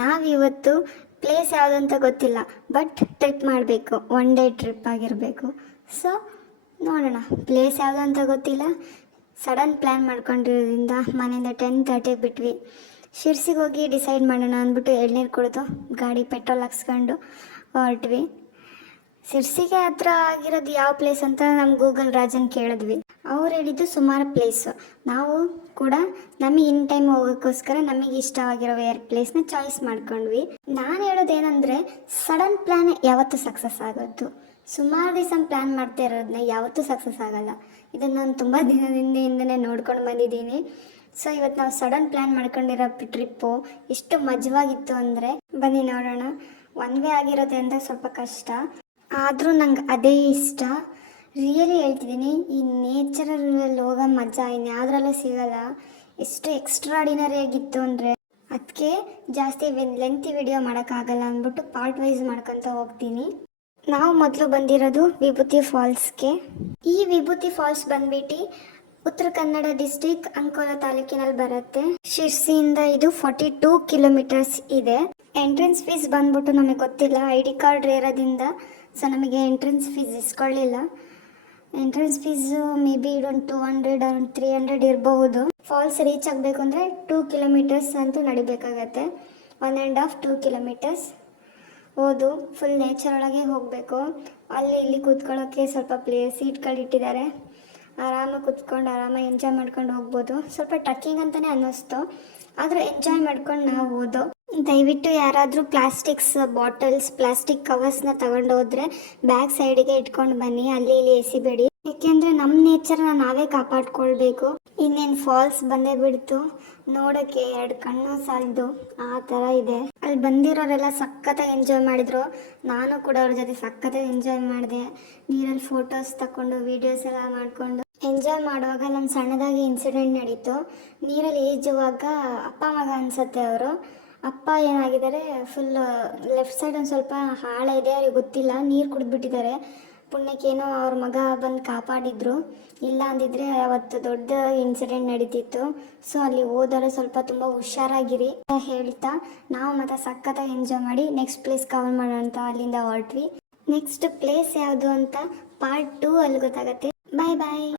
ನಾವಿವತ್ತು ಪ್ಲೇಸ್ ಯಾವುದು ಅಂತ ಗೊತ್ತಿಲ್ಲ ಬಟ್ ಟ್ರಿಪ್ ಮಾಡಬೇಕು ಒನ್ ಡೇ ಟ್ರಿಪ್ ಆಗಿರಬೇಕು. ಸೊ ನೋಡೋಣ ಪ್ಲೇಸ್ ಯಾವುದು ಅಂತ ಗೊತ್ತಿಲ್ಲ. ಸಡನ್ ಪ್ಲ್ಯಾನ್ ಮಾಡ್ಕೊಂಡಿರೋದ್ರಿಂದ ಮನೆಯಿಂದ ಟೆನ್ ತರ್ಟಿಗೆ ಬಿಟ್ವಿ. ಶಿರ್ಸಿಗೆ ಹೋಗಿ ಡಿಸೈಡ್ ಮಾಡೋಣ ಅಂದ್ಬಿಟ್ಟು ಎಳ್ನೀರು ಕುಡಿದು ಗಾಡಿ ಪೆಟ್ರೋಲ್ ಹಾಕ್ಸ್ಕೊಂಡು ಹೊರಟ್ವಿ. ಶಿರ್ಸಿಗೆ ಹತ್ರ ಆಗಿರೋದು ಯಾವ ಪ್ಲೇಸ್ ಅಂತ ನಮ್ಮ ಗೂಗಲ್ ರಾಜನ್ ಕೇಳಿದ್ವಿ. ಅವ್ರು ಹೇಳಿದ್ದು ಸುಮಾರು ಪ್ಲೇಸು. ನಾವು ಕೂಡ ನಮಗೆ ಇನ್ ಟೈಮ್ ಹೋಗೋಕ್ಕೋಸ್ಕರ ನಮಗೆ ಇಷ್ಟವಾಗಿರೋ ವೇರ್ ಪ್ಲೇಸ್ನ ಚಾಯ್ಸ್ ಮಾಡ್ಕೊಂಡ್ವಿ. ನಾನು ಹೇಳೋದೇನಂದರೆ ಸಡನ್ ಪ್ಲ್ಯಾನ್ ಯಾವತ್ತೂ ಸಕ್ಸಸ್ ಆಗೋದು. ಸುಮಾರು ದಿವಸ ಪ್ಲ್ಯಾನ್ ಮಾಡ್ತಾ ಇರೋದನ್ನ ಯಾವತ್ತೂ ಸಕ್ಸಸ್ ಆಗಲ್ಲ. ಇದನ್ನು ನಾನು ತುಂಬ ದಿನದಿಂದನೇ ನೋಡ್ಕೊಂಡು ಬಂದಿದ್ದೀನಿ. ಸೊ ಇವತ್ತು ನಾವು ಸಡನ್ ಪ್ಲ್ಯಾನ್ ಮಾಡ್ಕೊಂಡಿರೋ ಟ್ರಿಪ್ಪು ಎಷ್ಟು ಮಜವಾಗಿತ್ತು ಅಂದರೆ, ಬನ್ನಿ ನೋಡೋಣ. ಒನ್ ವೇ ಆಗಿರೋದ್ರಿಂದ ಸ್ವಲ್ಪ ಕಷ್ಟ. ಆದರೂ ನಂಗೆ ಅದೇ ಇಷ್ಟ. ರಿಯಲಿ ಹೇಳ್ತಿದ್ದೀನಿ ಈ ನೇಚರಲ್ಲಿ ಹೋಗೋ ಮಜಾ ಇನ್ಯಾವುದ್ರಲ್ಲೂ ಸಿಗಲ್ಲ. ಎಷ್ಟು ಎಕ್ಸ್ಟ್ರಾಡಿನರಿ ಆಗಿತ್ತು ಅಂದರೆ ಅದಕ್ಕೆ ಜಾಸ್ತಿ ಲೆಂತಿ ವಿಡಿಯೋ ಮಾಡೋಕ್ಕಾಗಲ್ಲ ಅಂದ್ಬಿಟ್ಟು ಪಾರ್ಟ್ ವೈಸ್ ಮಾಡ್ಕೊತ ಹೋಗ್ತೀನಿ. ನಾವು ಮೊದಲು ಬಂದಿರೋದು ವಿಭೂತಿ ಫಾಲ್ಸ್ಗೆ ಈ ವಿಭೂತಿ ಫಾಲ್ಸ್ ಬಂದ್ಬಿಟ್ಟು ಉತ್ತರ ಕನ್ನಡ ಡಿಸ್ಟಿಕ್ ಅಂಕೋಲ ತಾಲೂಕಿನಲ್ಲಿ ಬರುತ್ತೆ. ಶಿರ್ಸಿಯಿಂದ ಇದು ಫಾರ್ಟಿ ಟೂ ಕಿಲೋಮೀಟರ್ಸ್ ಇದೆ. ಎಂಟ್ರೆನ್ಸ್ ಫೀಸ್ ಬಂದ್ಬಿಟ್ಟು ನಮಗೆ ಗೊತ್ತಿಲ್ಲ ಐ ಡಿ ಕಾರ್ಡ್ ಇರೋದ್ರಿಂದ ಸೊ ನಮಗೆ ಎಂಟ್ರೆನ್ಸ್ ಫೀಸ್ ಇಸ್ಕೊಳ್ಳಿಲ್ಲ. ಎಂಟ್ರೆನ್ಸ್ ಫೀಸು ಮೇ ಬಿ ಇದೊಂದು ಟೂ ಹಂಡ್ರೆಡ್ ಒಂದು ತ್ರೀ ಹಂಡ್ರೆಡ್ ಇರಬಹುದು. ಫಾಲ್ಸ್ ರೀಚ್ ಆಗಬೇಕು ಅಂದರೆ ಟೂ ಕಿಲೋಮೀಟರ್ಸ್ ಅಂತೂ ನಡಿಬೇಕಾಗತ್ತೆ. One and half two kilometres ಹೋದು ಫುಲ್ ನೇಚರ್ ಒಳಗೆ ಹೋಗಬೇಕು. ಅಲ್ಲಿ ಇಲ್ಲಿ ಕೂತ್ಕೊಳ್ಳೋಕ್ಕೆ ಸ್ವಲ್ಪ ಪ್ಲೇ ಸೀಟ್ಗಳು ಇಟ್ಟಿದ್ದಾರೆ. ಆರಾಮಾಗಿ ಕೂತ್ಕೊಂಡು ಆರಾಮಾಗಿ ಎಂಜಾಯ್ ಮಾಡ್ಕೊಂಡು ಹೋಗ್ಬೋದು. ಸ್ವಲ್ಪ ಟ್ರಕ್ಕಿಂಗ್ ಅಂತಲೇ ಅನ್ನಿಸ್ತು. ಆದರೂ ಎಂಜಾಯ್ ಮಾಡ್ಕೊಂಡು ನಾವು ಹೋದು ದಯವಿಟ್ಟು ಯಾರಾದರೂ ಪ್ಲಾಸ್ಟಿಕ್ಸ್ ಬಾಟಲ್ಸ್ ಪ್ಲಾಸ್ಟಿಕ್ ಕವರ್ಸ್ನ ತಗೊಂಡು ಹೋದ್ರೆ ಬ್ಯಾಕ್ ಸೈಡಿಗೆ ಇಟ್ಕೊಂಡು ಬನ್ನಿ, ಅಲ್ಲಿ ಇಲ್ಲಿ ಎಸಿಬೇಡಿ. ಯಾಕೆಂದರೆ ನಮ್ಮ ನೇಚರ್ನ ನಾವೇ ಕಾಪಾಡ್ಕೊಳ್ಬೇಕು. ಇನ್ನೇನು ಫಾಲ್ಸ್ ಬಂದೇ ಬಿಡ್ತು. ನೋಡೋಕ್ಕೆ ಎರಡು ಕಣ್ಣು ಸಾಲದು. ಆ ಥರ ಇದೆ. ಅಲ್ಲಿ ಬಂದಿರೋರೆಲ್ಲ ಸಖತ್ತಾಗಿ ಎಂಜಾಯ್ ಮಾಡಿದ್ರು. ನಾನು ಕೂಡ ಅವ್ರ ಜೊತೆ ಸಖತ್ತಾಗಿ ಎಂಜಾಯ್ ಮಾಡಿದೆ. ನೀರಲ್ಲಿ ಫೋಟೋಸ್ ತಗೊಂಡು ವೀಡಿಯೋಸ್ ಎಲ್ಲ ಮಾಡಿಕೊಂಡು. ಎಂಜಾಯ್ ಮಾಡುವಾಗ ನಮ್ಮ ಸಣ್ಣದಾಗಿ ಇನ್ಸಿಡೆಂಟ್ ನಡೀತು. ನೀರಲ್ಲಿ ಈಜುವಾಗ ಅಪ್ಪ, ಮಗ ಅನ್ಸತ್ತೆ ಅವರು. ಅಪ್ಪ ಏನಾಗಿದ್ದಾರೆ ಫುಲ್ ಲೆಫ್ಟ್ ಸೈಡ್ ಒಂದು ಸ್ವಲ್ಪ ಹಾಳ ಇದೆ, ಅವ್ರಿಗೆ ಗೊತ್ತಿಲ್ಲ, ನೀರು ಕುಡಿದ್ಬಿಟ್ಟಿದ್ದಾರೆ. ಪುಣ್ಯಕ್ಕೇನೋ ಅವ್ರ ಮಗ ಬಂದು ಕಾಪಾಡಿದ್ರು. ಇಲ್ಲ ಅಂದಿದ್ರೆ ಅವತ್ತು ದೊಡ್ಡ ಇನ್ಸಿಡೆಂಟ್ ನಡೀತಿತ್ತು. ಸೊ ಅಲ್ಲಿ ಹೋದರೆ ಸ್ವಲ್ಪ ತುಂಬ ಹುಷಾರಾಗಿರಿ ಹೇಳ್ತಾ, ನಾವು ಮತ್ತೆ ಸಖತ್ತಾಗಿ ಎಂಜಾಯ್ ಮಾಡಿ ನೆಕ್ಸ್ಟ್ ಪ್ಲೇಸ್ ಕವರ್ ಮಾಡೋಣ ಅಂತ ಅಲ್ಲಿಂದ ಹೊರಟ್ವಿ. ನೆಕ್ಸ್ಟ್ ಪ್ಲೇಸ್ ಯಾವುದು ಅಂತ ಪಾರ್ಟ್ ಟೂ ಅಲ್ಲಿ ಗೊತ್ತಾಗತ್ತೆ. ಬಾಯ್ ಬಾಯ್